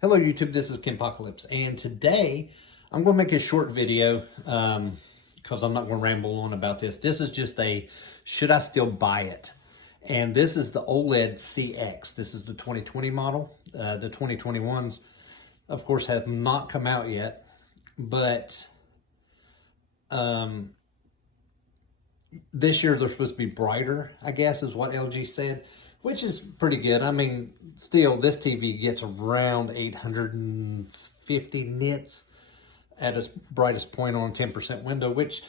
Hello YouTube, this is Kenpocalypse, and today I'm going to make a short video because I'm not going to ramble on about this. This is just a should I still buy it? And this is the Oled CX. This is the 2020 model. The 2021s, of course, have not come out yet, but this year they're supposed to be brighter, I guess is what LG said, which is pretty good. I mean, still, this TV gets around 850 nits at its brightest point on a 10% window, which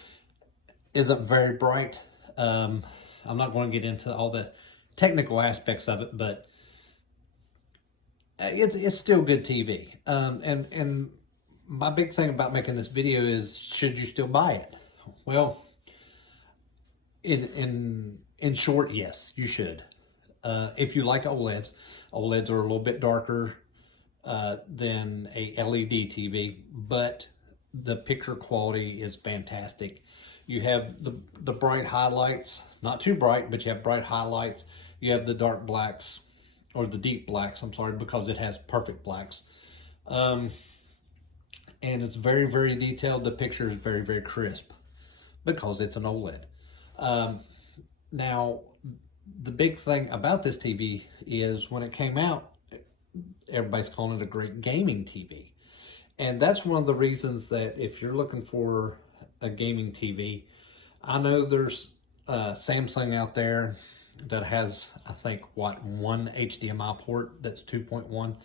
isn't very bright. I'm not going to get into all the technical aspects of it, but it's still good TV. And my big thing about making this video is, should you still buy it? Well, in short, yes, you should. If you like OLEDs, OLEDs are a little bit darker than a LED TV, but the picture quality is fantastic. You have the bright highlights, not too bright, but you have bright highlights. You have the dark blacks, or the deep blacks, I'm sorry, because it has perfect blacks. And it's very, very detailed. The picture is very, very crisp because it's an OLED. Now, the big thing about this TV is when it came out, everybody's calling it a great gaming TV. And that's one of the reasons that if you're looking for a gaming TV, I know there's Samsung out there that has, I think, one HDMI port that's 2.1.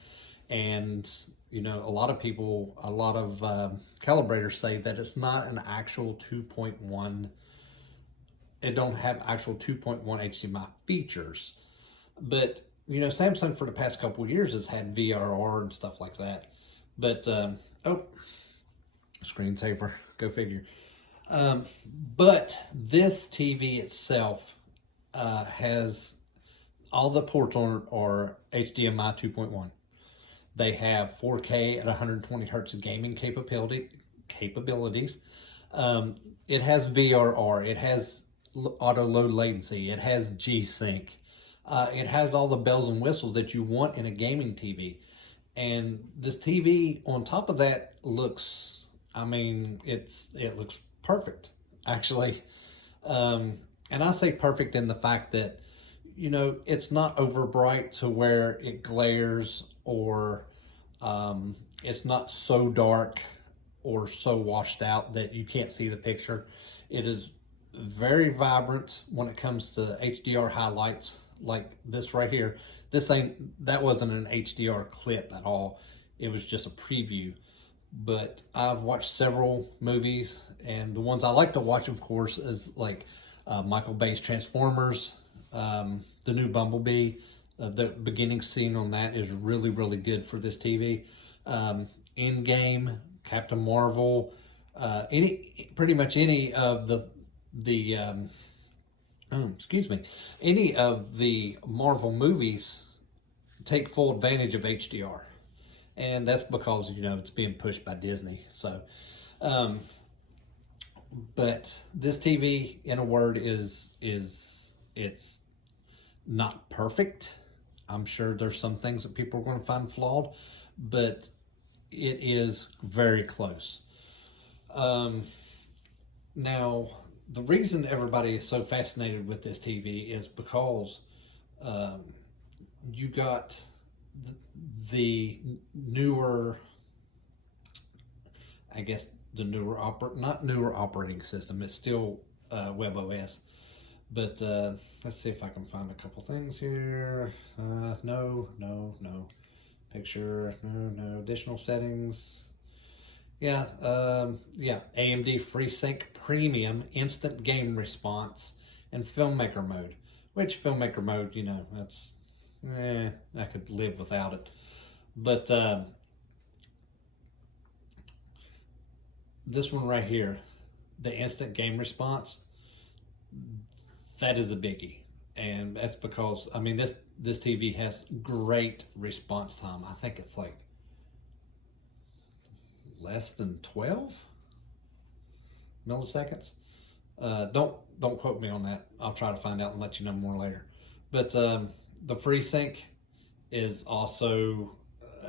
And, you know, a lot of people, a lot of calibrators say that it's not an actual 2.1. It don't have actual 2.1 HDMI features. But, you know, Samsung for the past couple of years has had VRR and stuff like that. But, oh, screensaver, go figure. But this TV itself has, all the ports on it are HDMI 2.1. They have 4K at 120 hertz gaming capabilities. It has VRR. It has auto low latency. It has G-Sync. It has all the bells and whistles that you want in a gaming TV. And this TV, on top of that, looks, I mean, it looks perfect, actually. And I say perfect in the fact that, you know, it's not over bright to where it glares, or it's not so dark or so washed out that you can't see the picture. It is very vibrant when it comes to HDR highlights, like this right here. That wasn't an HDR clip at all. It was just a preview. But I've watched several movies, and the ones I like to watch, of course, is like Michael Bay's Transformers, the new Bumblebee. The beginning scene on that is really, really good for this TV. Endgame, Captain Marvel, pretty much any of any of the Marvel movies take full advantage of HDR. And that's because, you know, it's being pushed by Disney. So, but this TV, in a word, it's not perfect. I'm sure there's some things that people are going to find flawed, but it is very close. Now, the reason everybody is so fascinated with this TV is because you got the newer, I guess the newer not newer operating system. It's still WebOS, but let's see if I can find a couple things here. No picture, no additional settings. Yeah, AMD FreeSync Premium Instant Game Response and Filmmaker Mode, which Filmmaker Mode, you know, that's, I could live without it. But this one right here, the Instant Game Response, that is a biggie. And that's because, I mean, this TV has great response time. I think it's like less than 12 milliseconds. Don't quote me on that. I'll try to find out and let you know more later. But the FreeSync is also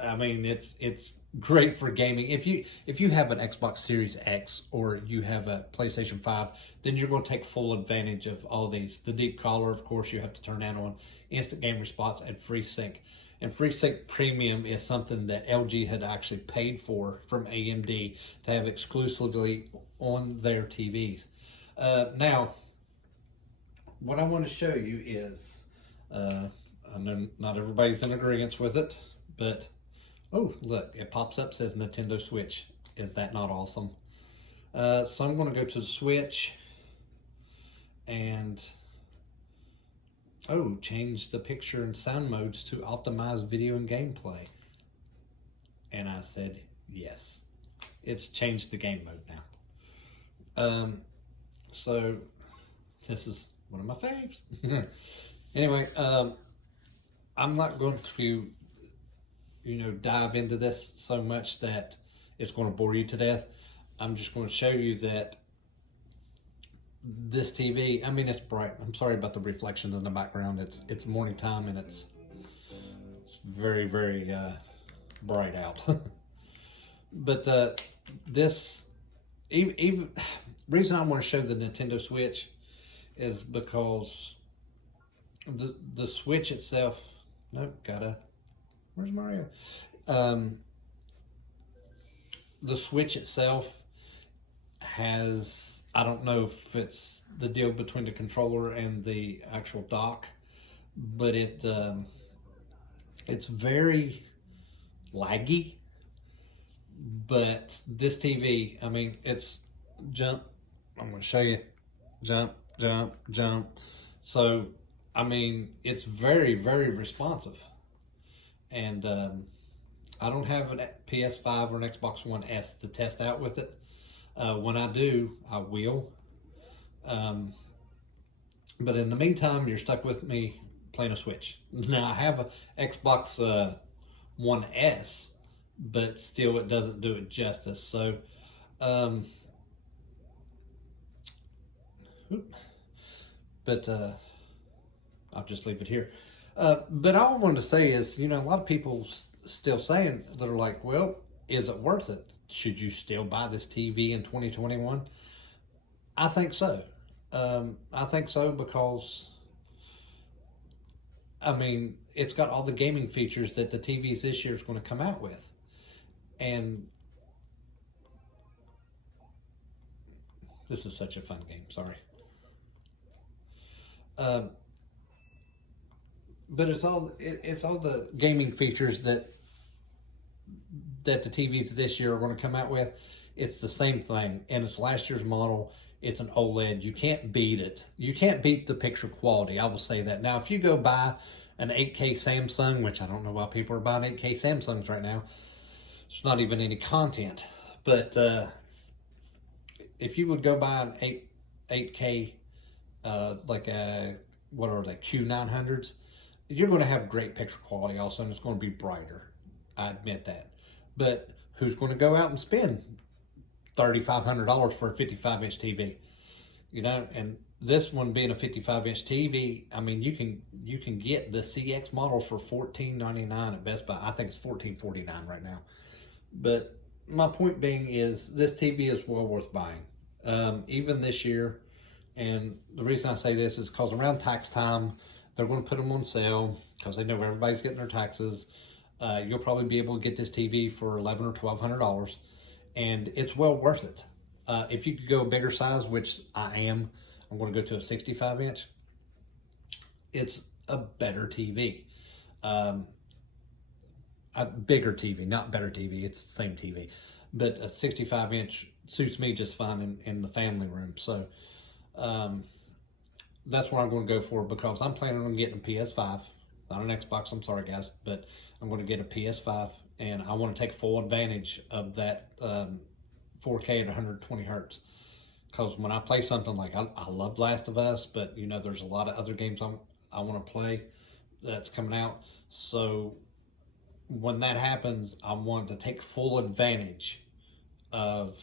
I mean, it's great for gaming. If you have an Xbox Series X or you have a PlayStation 5, then you're going to take full advantage of all these. The deep color, of course, you have to turn that on. Instant game response and FreeSync. And FreeSync Premium is something that LG had actually paid for from AMD to have exclusively on their TVs. Now, what I want to show you is, I know not everybody's in agreement with it, but oh, look, it pops up, says Nintendo Switch. Is that not awesome? So I'm going to go to the Switch and, oh, change the picture and sound modes to optimize video and gameplay. And I said, yes. It's changed the game mode now. So this is one of my faves. Anyway, I'm not going to, dive into this so much that it's going to bore you to death. I'm just going to show you that this TV, I mean, it's bright. I'm sorry about the reflections in the background. It's morning time and it's very, very bright out. But this, even reason I want to show the Nintendo Switch is because the Switch itself, where's Mario? The Switch itself has, I don't know if it's the deal between the controller and the actual dock, but it's very laggy. But this TV, I mean, it's jump. I'm going to show you. Jump, jump, jump. So, I mean, it's very, very responsive. And I don't have a PS5 or an Xbox One S to test out with it. When I do, I will. But in the meantime, you're stuck with me playing a Switch. Now, I have a Xbox One S, but still it doesn't do it justice. So, I'll just leave it here. But all I wanted to say is, a lot of people still saying, they're like, well, is it worth it? Should you still buy this TV in 2021? I think so. I think so because, I mean, it's got all the gaming features that the TVs this year is going to come out with. And this is such a fun game, sorry. But it's all the gaming features that the TVs this year are going to come out with. It's the same thing, and it's last year's model. It's an OLED. You can't beat it. You can't beat the picture quality. I will say that. Now, if you go buy an 8K Samsung, which I don't know why people are buying 8K Samsungs right now, there's not even any content. But if you would go buy an 8K, like what are they, Q900s, you're going to have great picture quality also, and it's going to be brighter. I admit that. But who's going to go out and spend $3,500 for a 55-inch TV? And this one being a 55-inch TV, I mean, you can get the CX model for $14.99 at Best Buy. I think it's $14.49 right now. But my point being is this TV is well worth buying, even this year. And the reason I say this is because around tax time, they're going to put them on sale because they know everybody's getting their taxes. You'll probably be able to get this TV for $1,100 or $1,200, and it's well worth it. If you could go a bigger size, which I'm going to go to a 65-inch. It's a better TV. A bigger TV, not better TV. It's the same TV. But a 65-inch suits me just fine in the family room. So that's what I'm going to go for because I'm planning on getting a PS5. Not an Xbox, I'm sorry guys, but I'm going to get a PS5 and I want to take full advantage of that 4K at 120 hertz. Because when I play something like, I love Last of Us, but there's a lot of other games I want to play that's coming out. So when that happens, I want to take full advantage of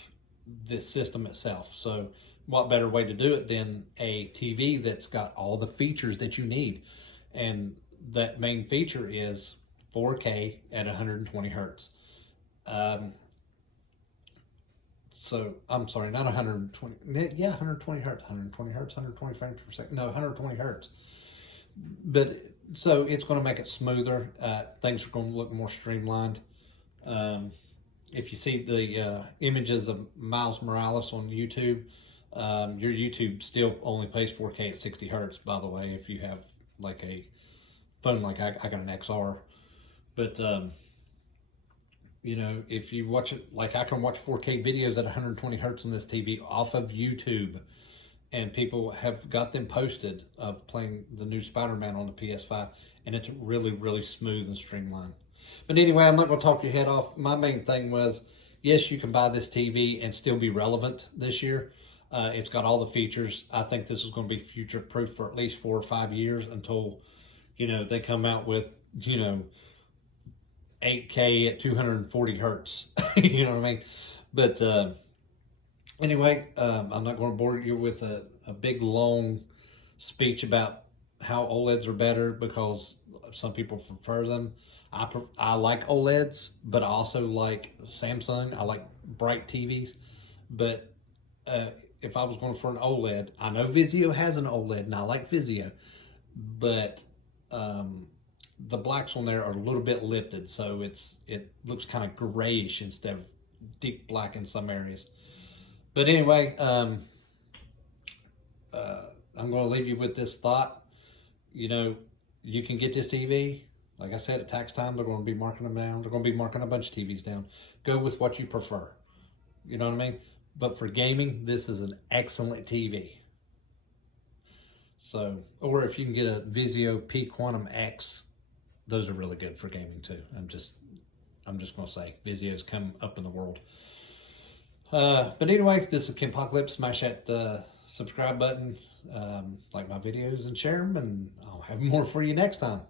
the system itself. So what better way to do it than a TV that's got all the features that you need? And that main feature is 4K at 120 hertz. So I'm sorry, not 120. Yeah, 120 hertz, 120 hertz, 120 frames per second. No, 120 hertz. But so it's going to make it smoother. Things are going to look more streamlined. If you see the images of Miles Morales on YouTube, your YouTube still only plays 4K at 60 hertz, by the way, if you have like a phone like I got an XR. But, you know, if you watch it, like I can watch 4K videos at 120 hertz on this TV off of YouTube. And people have got them posted of playing the new Spider-Man on the PS5. And it's really, really smooth and streamlined. But anyway, I'm not going to talk your head off. My main thing was, yes, you can buy this TV and still be relevant this year. It's got all the features. I think this is going to be future-proof for at least 4 or 5 years until, you know, they come out with, you know, 8K at 240 hertz. You know what I mean? But anyway, I'm not going to bore you with a big, long speech about how OLEDs are better because some people prefer them. I like OLEDs, but I also like Samsung. I like bright TVs. But if I was going for an OLED, I know Vizio has an OLED, and I like Vizio. But the blacks on there are a little bit lifted, so it looks kind of grayish instead of deep black in some areas. But anyway, I'm going to leave you with this thought. You know, you can get this TV. Like I said, at tax time, they're going to be marking them down. They're going to be marking a bunch of TVs down. Go with what you prefer. You know what I mean? But for gaming, this is an excellent TV. So, or if you can get a Vizio P Quantum X, those are really good for gaming too. I'm just going to say, Vizio's come up in the world. But anyway, this is Ken Apocalypse. Smash that subscribe button, like my videos, and share them, and I'll have more for you next time.